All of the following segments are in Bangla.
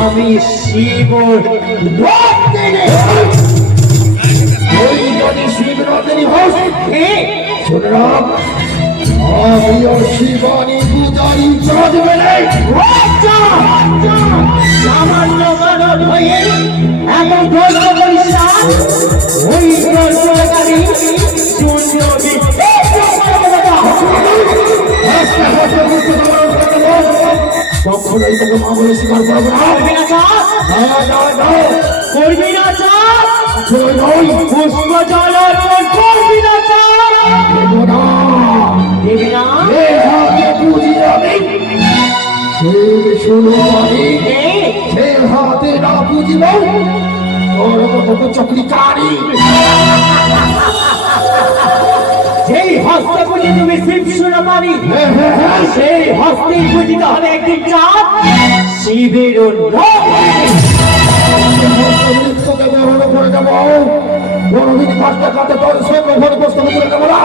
আমি শিব শিবরতনী হোস শিবানী পূজারী চলবে সামান্য মানব হয়ে এমন ধর্ম পরিষ্কার ওই সরকারি কখনোই তোকে মা বলে স্বীকার করবো না। করবি না পুষ্প জল অর্পণ করবি না সে হাতে না বুঝিব চকরি কারি সেই হস্তে পুঁজি তুমি শিব শুনে পারি সেই হস্তে পুঁজিতে হবে একদিন চাঁদ শিবের তোকে বরণ করে দেবো বড়দিন কাটতে কাটতে তোর সঙ্গে ঘরে প্রস্তুত করে দেবো না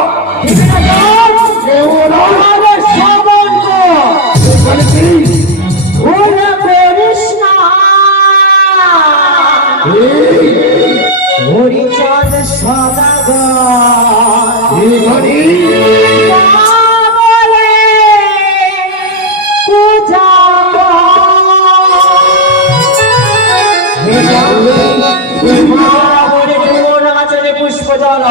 হরিচাঁদ সদাগর পুষ্প জল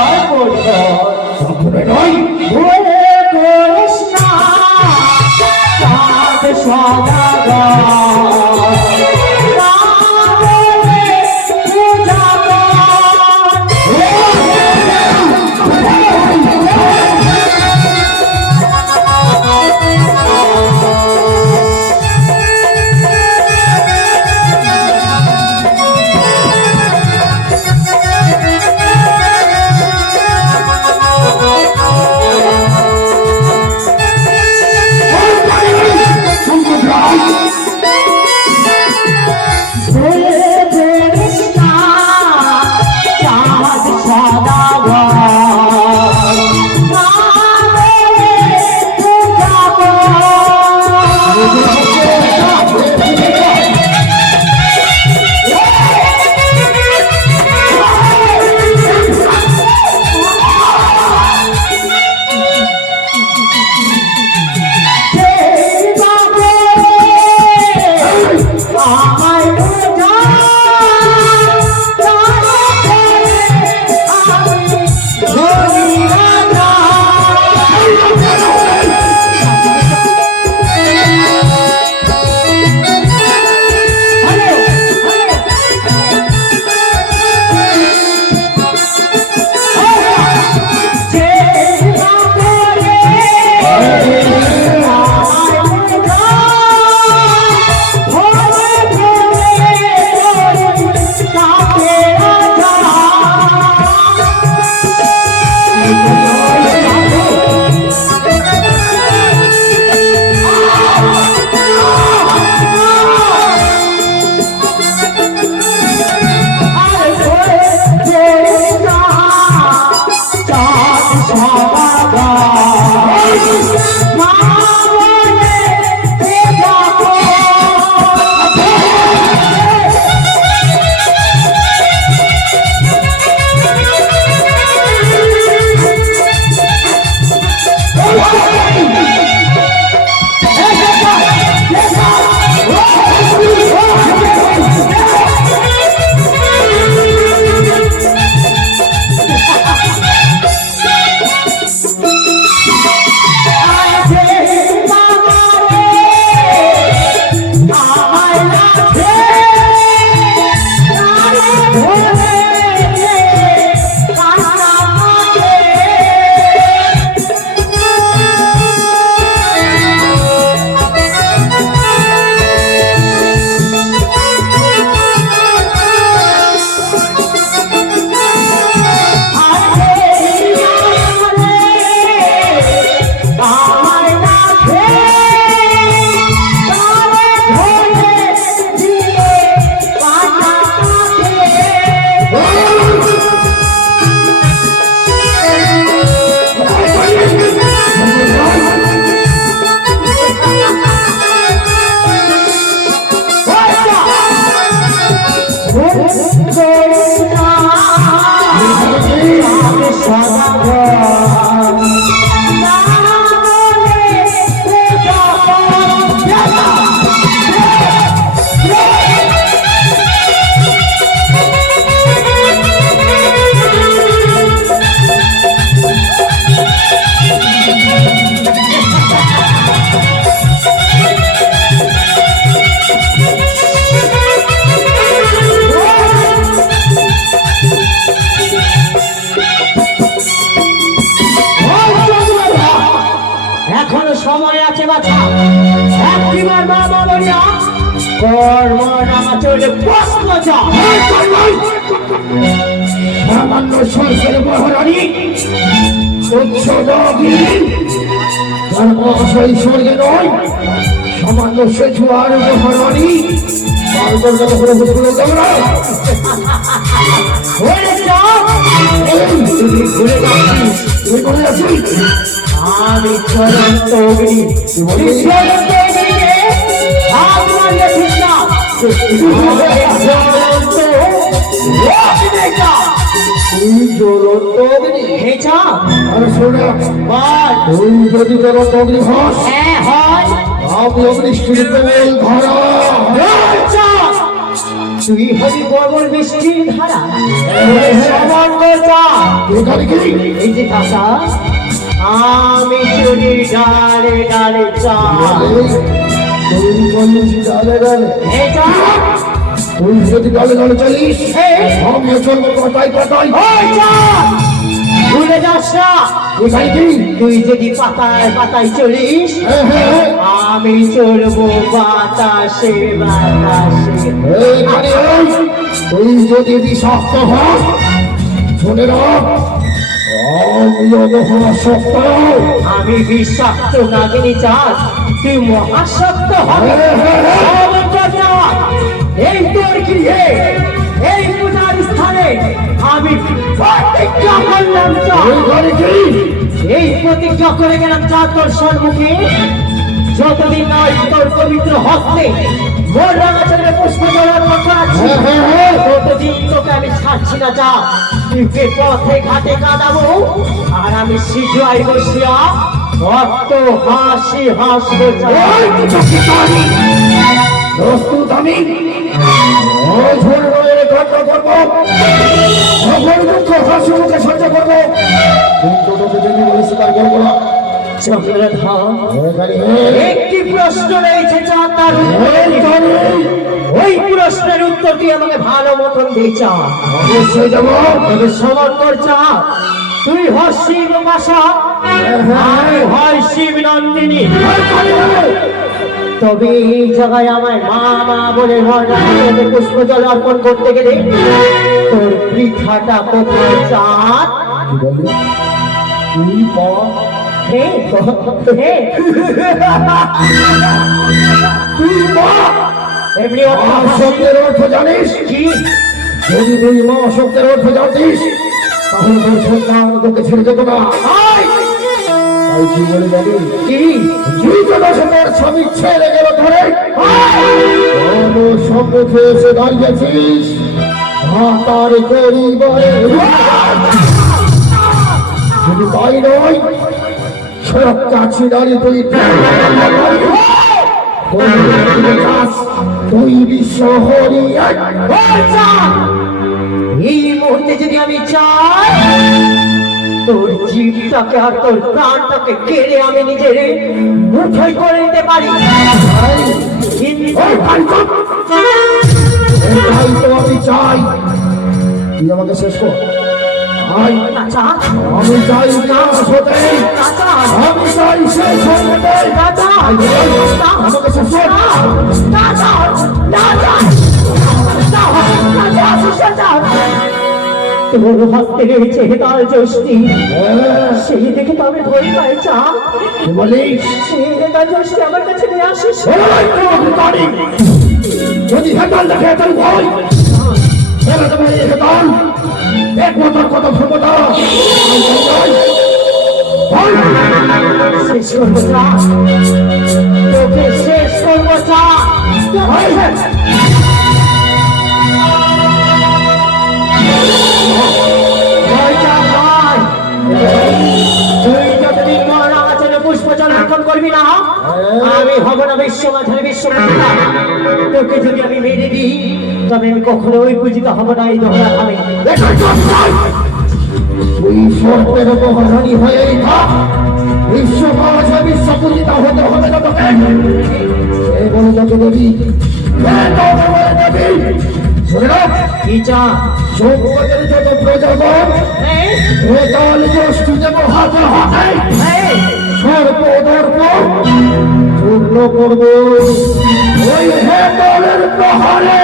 এখনো সময় আছে বাছা, একটিবার বাবা বলিয়া কর্ম নামা চলে প্রশ্ন যা সামান্য সরকারি মহারানী উচ্চ তার মহাশয় স্বর্গে নয়, সামান্য সে জুয়ার মহারানী তার কলকাতা করে ঘুরে যাবো না। হয়ে যা তুমি ঘুরে যাচ্ছিস, তুই ঘুরে যাচ্ছিস, আমি চলন্ত অগ্নি চলন্ত অগ্নিকে হাত মারিয়েছিস না চলন্ত অগ্নিটা তুই জ্বলন্ত অগ্নি। হেঁচা আরে শোনা, বল তুই যদি জ্বলন্ত অগ্নি হস, হ্যাঁ হয় আমি অগ্নিষ্ঠির প্রেমের ধরা। হেঁচা তুই হবি বর্বর বৃষ্টির ধারা সমান করতা এখানে কি এই যে কাকা আমি চুরি ডালে ডালে চা তুই বলিস ডালে ডালে, হেঁচা তুই যদি ডালে ডালে চলিস, এই আমিও চলবো পাতায় পাতায়। হেঁচা ভুলে যাস না এখানে কি তুই যদি পাতায় পাতায় চলিস হ্যাঁ হ্যাঁ হ্যাঁ, আমি চলবো বাতাসে বাতাসে এইখানে এই, তুই যদি বিষাক্ত হস, শুনে রাখ আমিও মহাশক্ত। আমি বিষাক্ত নাগিনী চাঁদ তুই মহাশক্ত হবে এই তোর গৃহে এই পূজার স্থানে আমি প্রতিজ্ঞা করলাম চাঁদ এইখানে কি এই প্রতিজ্ঞা করে গেলাম চাঁদ তোর সম্মুখে যতদিন নয় তোর পবিত্র হস্তে মোর রাঙাচলের পুষ্প জলের কথা আছে হ্যাঁ হ্যাঁ হ্যাঁ, ততদিন তোকে আমি ছাড়ছি না যা তুই পথে ঘাটে কাঁদাবো আর আমি সিজুয়াই বসিয়া অত হাসি হাসবো ওই চোখে তারি প্রস্তুত আমি অঝোর রয়ের ঘটনা করবো, অঘোর দুঃখ হাসি মুখে সহ্য করবো, কিন্তু তোকে যদি বলিস তার করবো না। চন্দ্রধর এইখানে একটি প্রশ্ন রয়েছে যা তার উত্তর দিবি। ওই প্রশ্নের উত্তর দিয়ে আমাকে ভালো মতন দিয়ে চা অবশ্যই দেবো। তবে সমান কর চা তুই হয় শিব বাসা আমি হয় শিব নন্দিনী তবে এই জায়গায় আমায় মা মা বলে মর্যাদা পুষ্প জল অর্পণ করতে গেলে তোর পৃথাটা কোথায় চাঁদ কি বললি তুই পাওয়া হে হে তুই মা এমনি শব্দের অর্থ জানিস? কি যদি তুই মা শব্দের অর্থ জানতিস তাহলে তোর সন্তান তোকে ছেড়ে যেত না। আয়! তাই কি বলে যাবি কি তুই তো দশমের ছবি ছেড়ে গেল ধরে সম্মুখে এসে দাঁড়িয়েছিস ভাতার পরিবারে। যদি তাই নয় সব কাছে দাঁড়িয়ে তুই তুই বিশ্ব হরি বলছা! এই মুহূর্তে যদি আমি চাই তোর জীবটাকে আর তোর প্রাণটাকে কেড়ে আমি নিজের মুঠোয় করে নিতে পারি কিন্তু এটাই তো আমি চাই, তুই আমাকে শেষ কর। আয়, রাজা আমি চাই বিনাশ হতে, রাজা আমি চাই শেষ হতে। রাজা আমাকে শেষ কর। রাজা রাজা তোর হস্তে রয়েছে হেতাল যষ্টি হ্যাঁ, সেই দেখে তো আমি ভয় পাই চা কি বলিস? সেই হেতাল যষ্টি আমার কাছে নিয়ে আসিস এই তো ভিখারি, যদি হেতাল দেখে হেতাল ভয় তাহলে তো ভাই হেতাল দেখবো তোর কত ক্ষমতা। শেষ করবো চা তোকে শেষ করবো চা ভয় চা নয় দখল করবি না, আমি হব না বিশ্বমাঝারে বিশ্বমাতা। তোকে যদি আমি মেরে দিই তবে আমি কখনো ওই পূজিত হব না এই দোহরা খাবে। তুই সর্বের মহারানী হয়েই থাক, বিশ্ব মাঝে বিশ্ব পূজিত হতে হবে না তোকে। এবং যত দেবী শুনে রাখ, কি চা সমাজের যত প্রজাগণ বেতাল গোষ্ঠী যেন হাতে হাতে সর্বদর্প পূর্ণ করবো ওই হেতলের প্রহারে।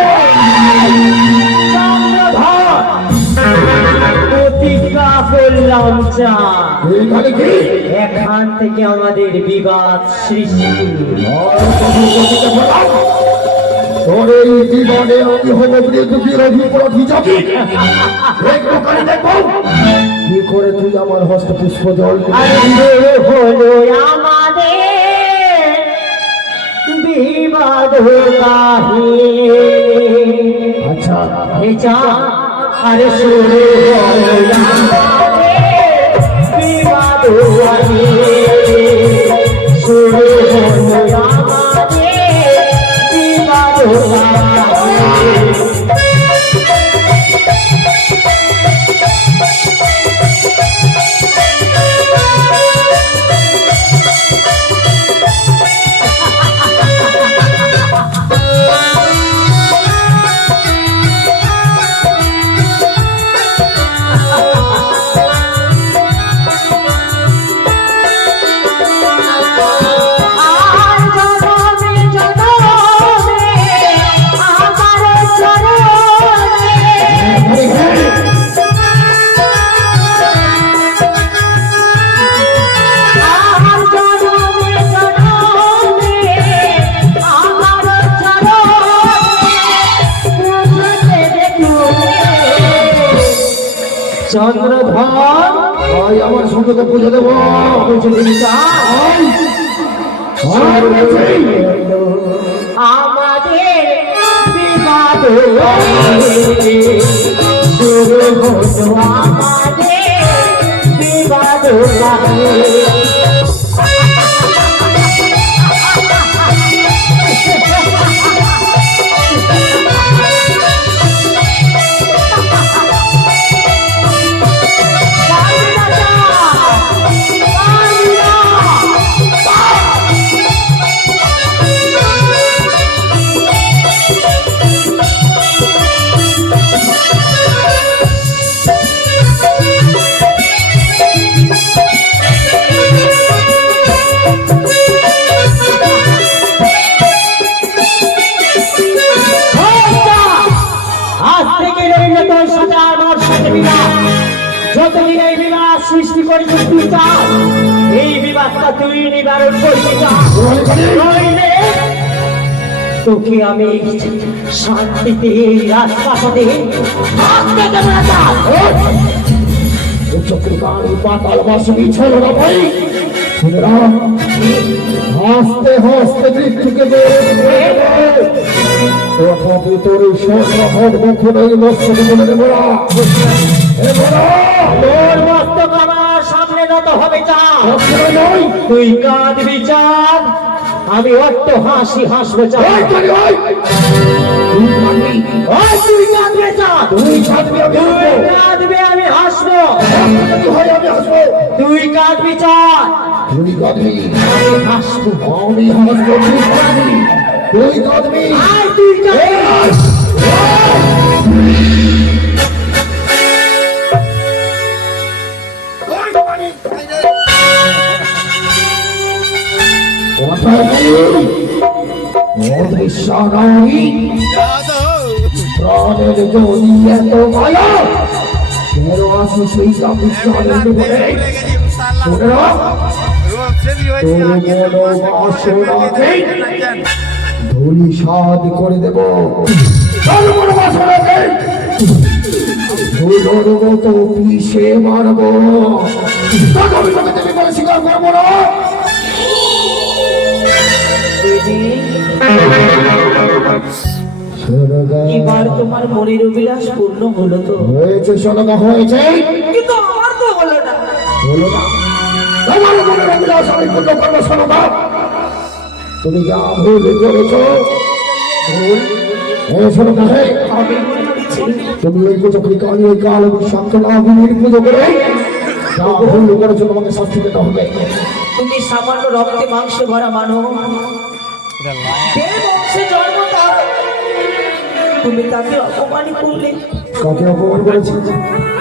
প্রতিজ্ঞা করলাম চা, এখানে কি এখান থেকে আমাদের বিবাদ সৃষ্টি। তোর এই জীবনে আমি হব বিরোধী প্রতি যাবি দেখবো কি করে তুই আমার হস্তে পুষ্প জল আরে হলো আমাদের বিবাদ কাহিনী। আচ্ছা হে চা, আরে শুরু হলো আমাদের বিবাদ কাহিনী, শুরু হলো আমাদের বিবাদ কাহিনী। চন্দ্রধর ভাই আমার সঙ্গে তো পুজো দেবো আমাদের বিবাদ শুরু হতো আমাদের বিবাদ। যতদিন এই বিবাদ সৃষ্টি করেছিস তুই চা, এই বিবাদটা তুই নিবারণ করবি চা, নইলে তোকে আমি শান্তিতে এই রাজপ্রাসাদে থাকতে দেব না চা। চক্রকারী পাতাল বাসনী ছিল না ভাই। শুনে রাখ, হাসতে হাসতে মৃত্যুকে তথাপি তোর এই সহস্র মুখ নেই মস্তকে বলে দেবো না। তোর মস্তক আমার সামনে নত হবে চা, তুই কাঁদবি চাঁদ, আমি অট্ট হাসি হাসবো চা। তুই কাঁদবে চাঁদ, তুই কাঁদবে আমি হাসবো, আমি হাসবো, তুই কাঁদবি চাঁদ, তুই কাঁদবি আমি হাসবো, আমি হাসবো, তুই কাঁদবি, তুই কাঁদবি, আর তুই কাঁদবি। প্রাণের যদি এত মায়া কেন আসি সেই প্রাণের বলে ধুলি সাদ করে দেব তো পিসে মারবো স্বীকার করবো না। এবার তোমার মনের অভিলাষ পূর্ণ হলো তো? হয়েছে সোনকা হয়েছে, কিন্তু আমার তো হলো না। হলো না আমার মনের অভিলাষ আমি পূর্ণ করবো। শোনো, তুমি যা ভুল করেছ, শোনো কাহে আমি ভুল করেছি। তুমি ওই পুজোকে কালী ওই কাল বিষাক্ত নাগিনীর পুজো করে যা ভুল করেছো তোমাকে শাস্তি পেতে হবে। তুমি সামান্য রক্তে মাংসে ভরা মানব, দেব বংশে জন্ম তার, তুমি তাকে অপমান করলে। কাকে অপমান করেছি?